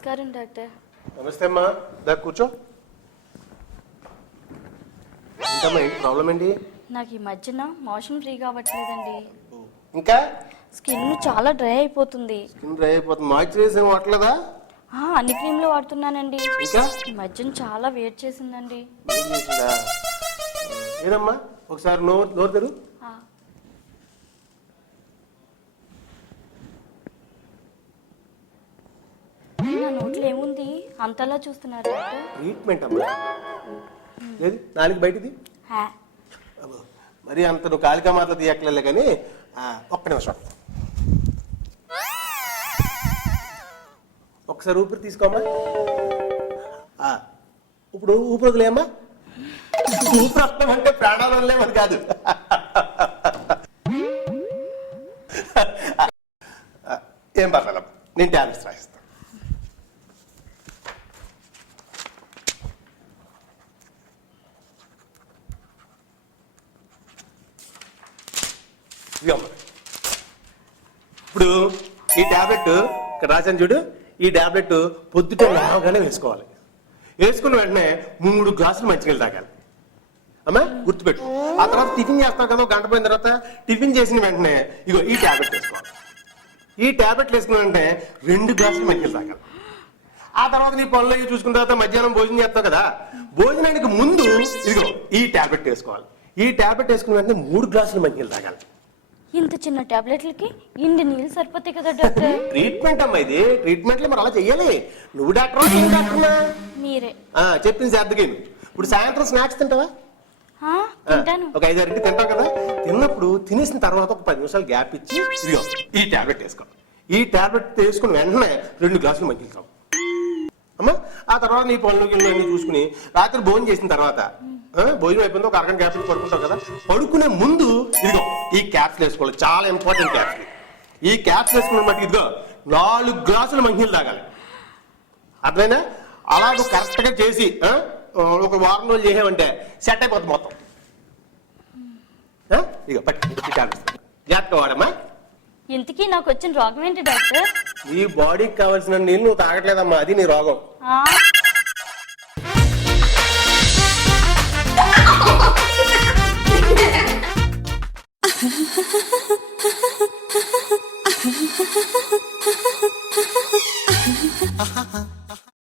నమస్కారం డాక్టర్. నమస్తే అమ్మా, దా కూర్చో. ఏంటమ్మా ప్రాబ్లం ఏంటి? నాకు ఈ మధ్యన మోషన్ ఫ్రీ కావట్లేదండి. ఇంకా స్కిన్ చాలా డ్రై అయిపోతుంది. స్కిన్ డ్రై అయిపోతుంది. మాయిశ్చరైజర్ ఏం వాడలేదా? అన్ని క్రీమ్లు వాడుతున్నానండి. ఇంకా ఈ మధ్యన చాలా వేడి చేసిందండి. ఏదమ్మా ఒకసారి నోరు తెరు. నా నోట్లో ఏముంది అంతలా చూస్తున్నారు డాక్టర్? ట్రీట్మెంట్ అమ్మా. లేదు నాలుగు బయటిది. మరి అంత నువ్వు కాలికా మాటలు తీయక్కర్లే కానీ ఒక్క నిమిషం ఒకసారి ఊపిరి తీసుకోమ్మా. ఇప్పుడు ఊపిరి వదిలేమ్మా. ఊపిరి వస్తామంటే ప్రాణాలు వదిలేమని కాదు. ఏం పర్లేదమ్మా, నేను టాబ్లెట్స్ రాయిస్తాను. ఇప్పుడు ఈ టాబ్లెట్ ఇక్కడ రాశాను చూడు, ఈ టాబ్లెట్ పొద్దుట లేవగానే వేసుకోవాలి. వేసుకున్న వెంటనే 3 గ్లాసులు మంచినీళ్ళు తాగాలి అమ్మా, గుర్తుపెట్టు. ఆ తర్వాత టిఫిన్ చేస్తావు కదా, గంట పోయిన తర్వాత టిఫిన్ చేసిన వెంటనే ఇగో ఈ టాబ్లెట్ వేసుకోవాలి. ఈ టాబ్లెట్ వేసుకున్న వెంటనే 2 గ్లాసులు మంచినీళ్ళు తాగాలి. ఆ తర్వాత నీ పనులు అవి చూసుకున్న తర్వాత మధ్యాహ్నం భోజనం చేస్తావు కదా, భోజనానికి ముందు ఇదిగో ఈ టాబ్లెట్ వేసుకోవాలి. ఈ టాబ్లెట్ వేసుకున్న వెంటనే 3 గ్లాసులు మంచినీళ్ళు తాగాలి. ఇంత చిన్న టాబ్లెట్లకి ఇన్ని నీళ్ళు సరిపోతాయి కదా డాక్టర్? ట్రీట్మెంట్ అమ్మా ఇది, ట్రీట్మెంట్ మరి అలా చెయ్యాలి. నువ్వు డాక్టర్ మీరే చెప్పింది శ్రద్ధగా. ఇప్పుడు సాయంత్రం స్నాక్స్ తింటావా? తింటాను. ఒక 5-6 తింటావు కదా. తిన్నప్పుడు తినేసిన తర్వాత ఒక 10 నిమిషాలు గ్యాప్ ఇచ్చి ఇదిగో ఈ టాబ్లెట్ వేసుకో. ఈ టాబ్లెట్ వేసుకుని వెంటనే 2 గ్లాసులు మంచినీళ్ళు తాగు అమ్మా. ఆ తర్వాత నీ పనులు గిన్నెలు చూసుకుని రాత్రి భోజనం చేసిన తర్వాత, భోజనం అయిపోయింది ఒక అరగంట గ్యాప్ పడుకుంటావు కదా, పడుకునే ముందు ఇదిగో ఈ క్యాప్స్ వేసుకోవాలి. చాలా ఇంపార్టెంట్ క్యాప్స్. ఈ క్యాప్స్ వేసుకున్న మట్టి ఇదిగో 4 గ్లాసులు మంచినీళ్ళు తాగాలి. అర్థమైనా? అలాగ కరెక్ట్ గా చేసి ఒక వారం రోజులు చేసామంటే సెట్ అయిపోతుంది మొత్తం. ఇదిగో పట్టి జాగ్రత్తగా వాడమ్మా. ఇంతకీ నాకు వచ్చిన రోగం ఏంటి డాక్టర్? నీ బాడీకి కావాల్సిన నీళ్ళు నువ్వు తాగట్లేదమ్మా, అది నీ రోగం.